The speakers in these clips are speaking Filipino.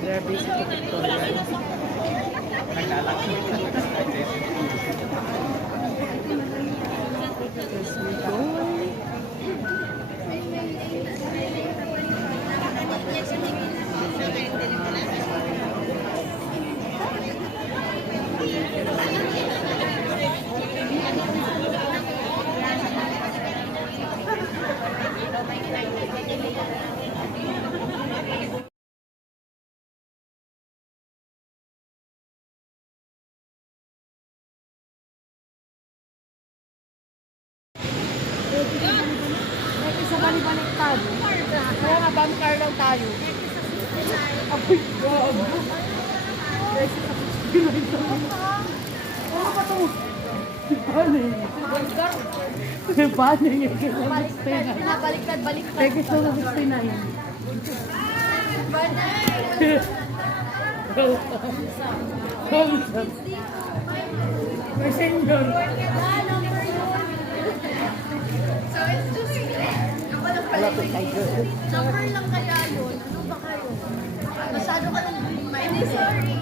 They're busy to Victoria. Yes, we go. Sa balik-baliktad. Kaya nga, bangkar lang tayo. Apoy, wow. Ano ba ito? Baling. Baling yung baliktad. Baliktad. Pwede ito na gusto na yun. May senior. Malapit tiger. Number lang kaya yun. Ano ba kayo? Masyado ka lang lumay. Hindi, sorry.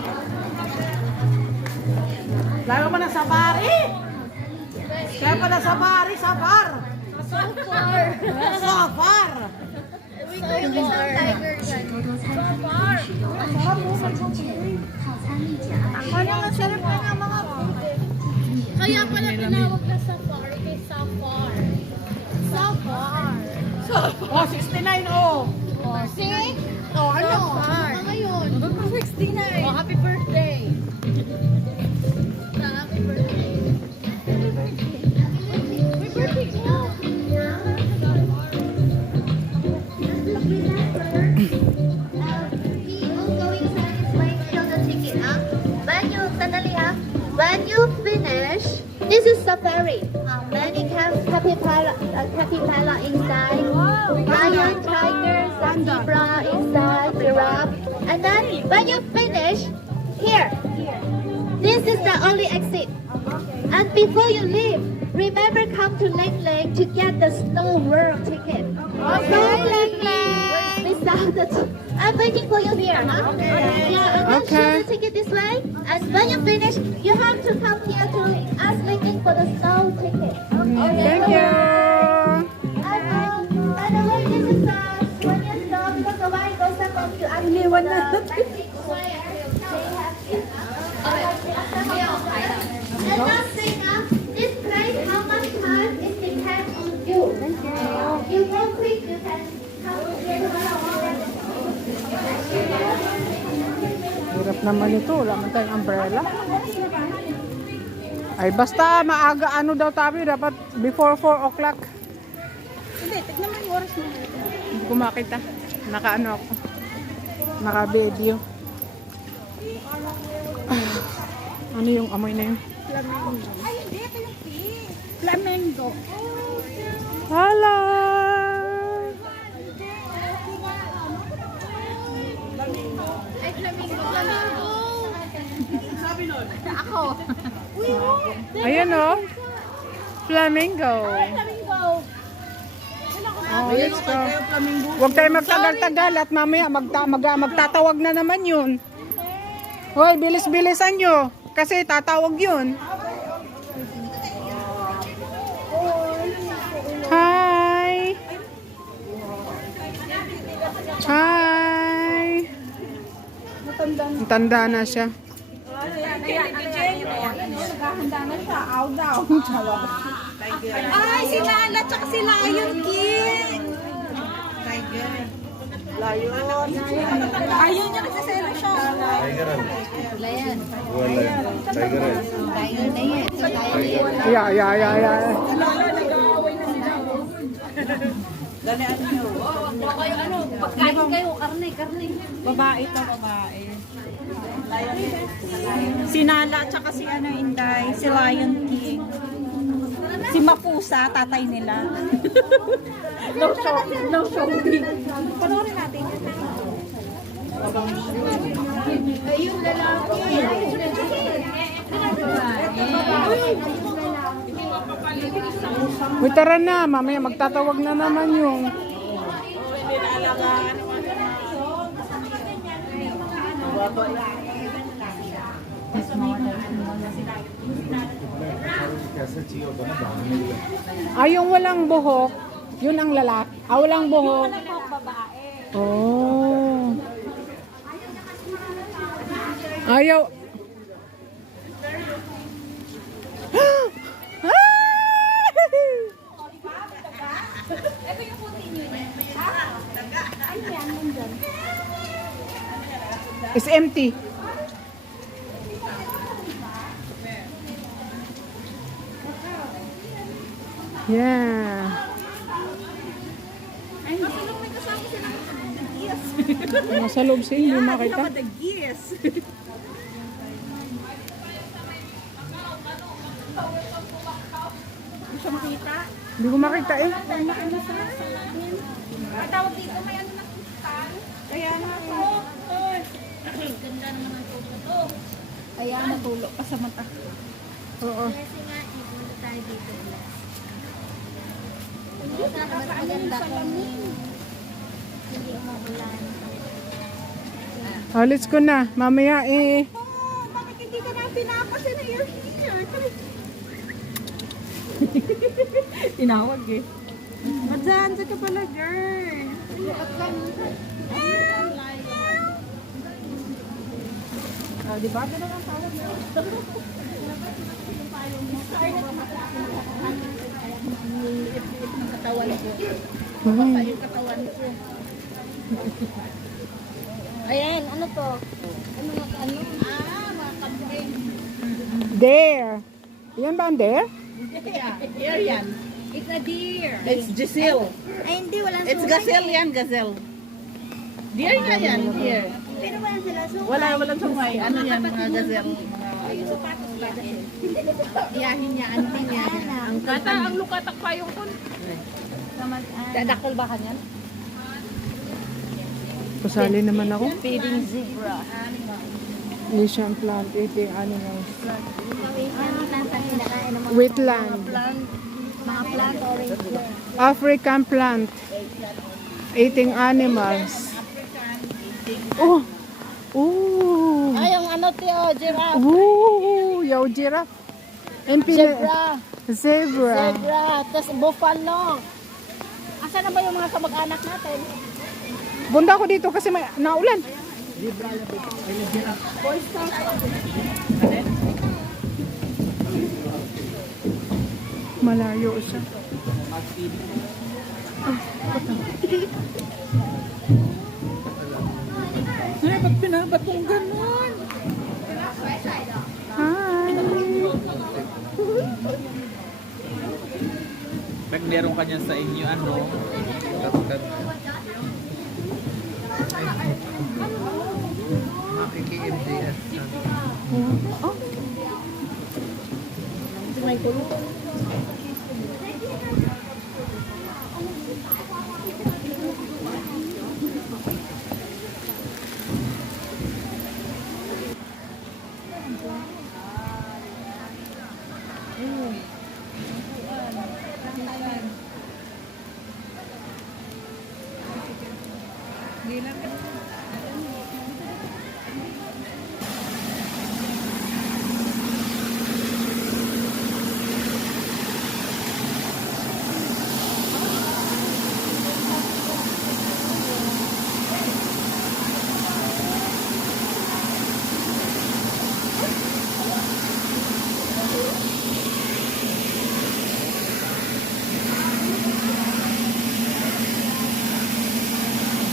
Lalo pa na safari! Kaya pa na safari, safar! So far. Safar! Wait, yung isang tiger yan. So far. Ano nga sarap na nga mga puti. Kaya pala tinawag na safari kay safar. Safar. Oh, 69 oh! Oh, see? Oh, ano? Ano ka ngayon? 69. Oh, happy birthday. Happy birthday. Happy birthday ko. When you finish, this is safari. Then you have capybara inside, lion, tigers, and zebra inside, giraffe. And then when you finish, here, this is the only exit. And before you leave, remember come to Leng Leng to get the Snow World ticket. Okay, Leng Leng. I'm waiting for you here, huh? Yeah, and then show the ticket this way. And when you finish, you have to come here to ask Leng Leng for the snow ticket. Okay. Thank you! By the way, this is when you stop because the wine goes up on you. Actually, one and last thing, this place, how much time it depends on you. You go quick, you can come here tomorrow. Hirap naman ito. Wala man tayong umbrella. Ay, basta maaga ano daw tayo. Dapat before 4 o'clock. Hindi, tignan mo yung oras mo. Hindi ko makita. Naka-ano ako. Naka-video. Ano yung amoy na yun? Flamengo. Ay, hindi. Ito yung pink. Flamengo. Hala! Ay, flamingo. Flamingo. Sabi nun? Ako. Ayan o. Flamingo. Flamingo. Oh, let's go. Huwag tayo magtagal-tagal at mamaya magtatawag na naman yun. Hoy, bilis-bilisan nyo. Kasi tatawag yun. Hi! Hi! Tanda na siya. Naghahanda na siya. Aw daw. Ay, si Lala tsaka si Lion King. Lion. Ayun niya kasi selo siya. Lion. Tiger na yan. Yeah. Dalian niyo. Kayo ano, pagkain kayo, karne. Babae to, babae. Si Nala at saka si Inday, si Lion King. Si Mapusa, tatay nila. No shopping. Panoorin natin. Ayun, lalaki. Uy, tara na. Mamaya magtatawag na naman yung... Yung walang buhok, yun ang lalaki. Walang buhok. Oh. Ayaw. It's empty. Yeah. Nasa loob siya, hindi makita. Yes. Hindi siya makita. Hindi ko makita eh. Tawag dito, may ano nakita. Kaya nga po. Ganda naman ang photo to. Kaya natulog pa sa mata. Oo. Kasi nga, ipunta tayo dito. Mas maganda kung hindi umuulan. Alis ko na. Mamaya eh. Oh, bakit hindi ka na pinapasin na you're here? Tinawag eh. Madyan, ka pala, girl. Di ba? Ganun ang tawag mo. Liit-liit ng katawan ko. Baka yung katawan ko. Ayan, ano to? Ano? Mga campaign. There. Yan ba ang there? Here yan. It's a deer. It's Giselle. Ay, hindi, walang It's gazelle yan, gazelle. Deer nga yan, deer. Pero walang sila sungay. Walang sungay. Ano yan, mga gazelle. Yung sapatos ba? Iyahin niya, antin niya. Ang Kata, ang lukatak pa yung kun. dadakol ba kanyan? Pasali naman ako. Feeding zebra. Asian plant eating animals. Ano plant ang kinakain ng mga Wetland. mga plant orange. African plant eating animals. Oh. Oh. Ay, yung ano tiyo, giraffe. Ooh, yaw giraffe. Zebra. Zebra. Zebra. Tapos buffalo. Asa na ba yung mga kamag-anak natin? Bunda ko dito kasi may naulan. Malayo siya. Ay, ba't pinabat mong ganon? Hi. Pag meron ka niyan sa inyo, ano? Makiki-MDS. Oh.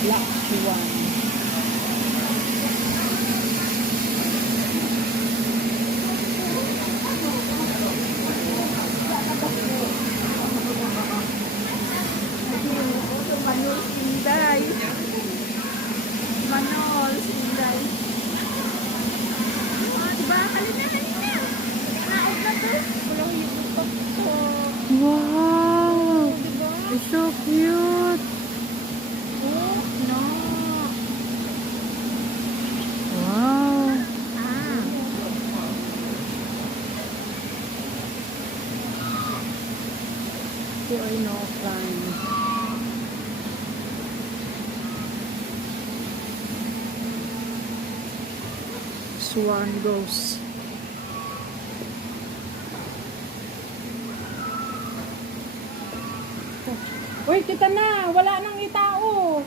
Black Swan. Manol Sinday. Manol Sinday. Diba? Halina. Naog na to. Walang YouTube to. Wow. It's so cute. No. Swan goes. Uy, kita na! Wala nang itao!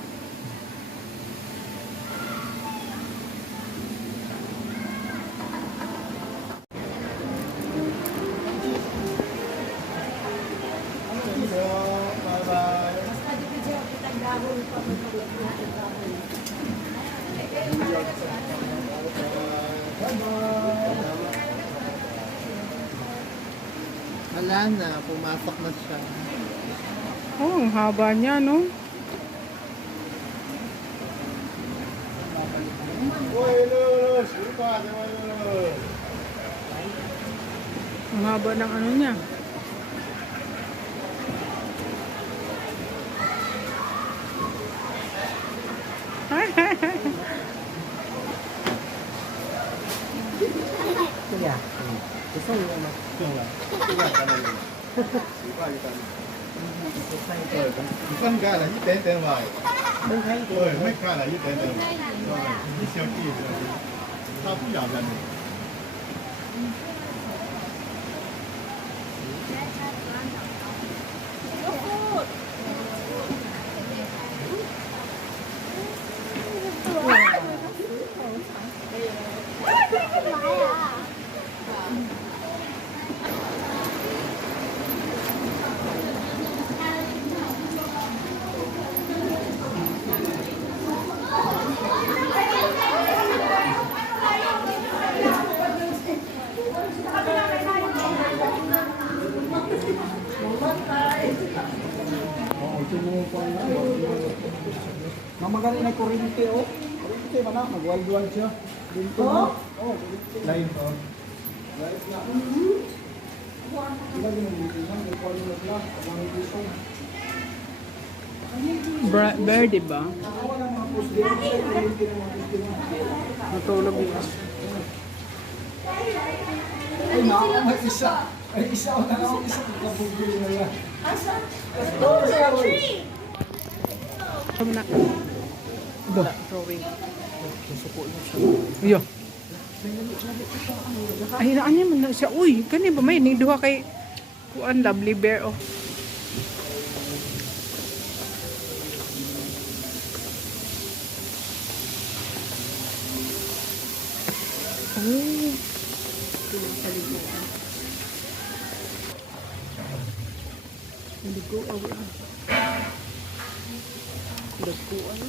Wala na, pumasok na siya. Oh, ang haba niya, no? Ang haba ng ano niya. Mamagaling na kuryente, oh. Kuryente ba na? Mag-wild-wild siya. Dito. Oh, live, oh. Live na. Sila din ang dito na. Nag-wild na sila. Mga dito. Bird, ba? Ako lang mga post dito. Kuryente na mga dito na. Natulog yun. Ay, may isa. Ay, isa o na ako. Isa. Kapugil na yan. Come na. Ito. Drawing. Iyo. Ay, naan niya man na siya. Uy, kani ba may niduha kay kuan lovely bear, oh. Oh. Ligo, awa. Ligo, ano?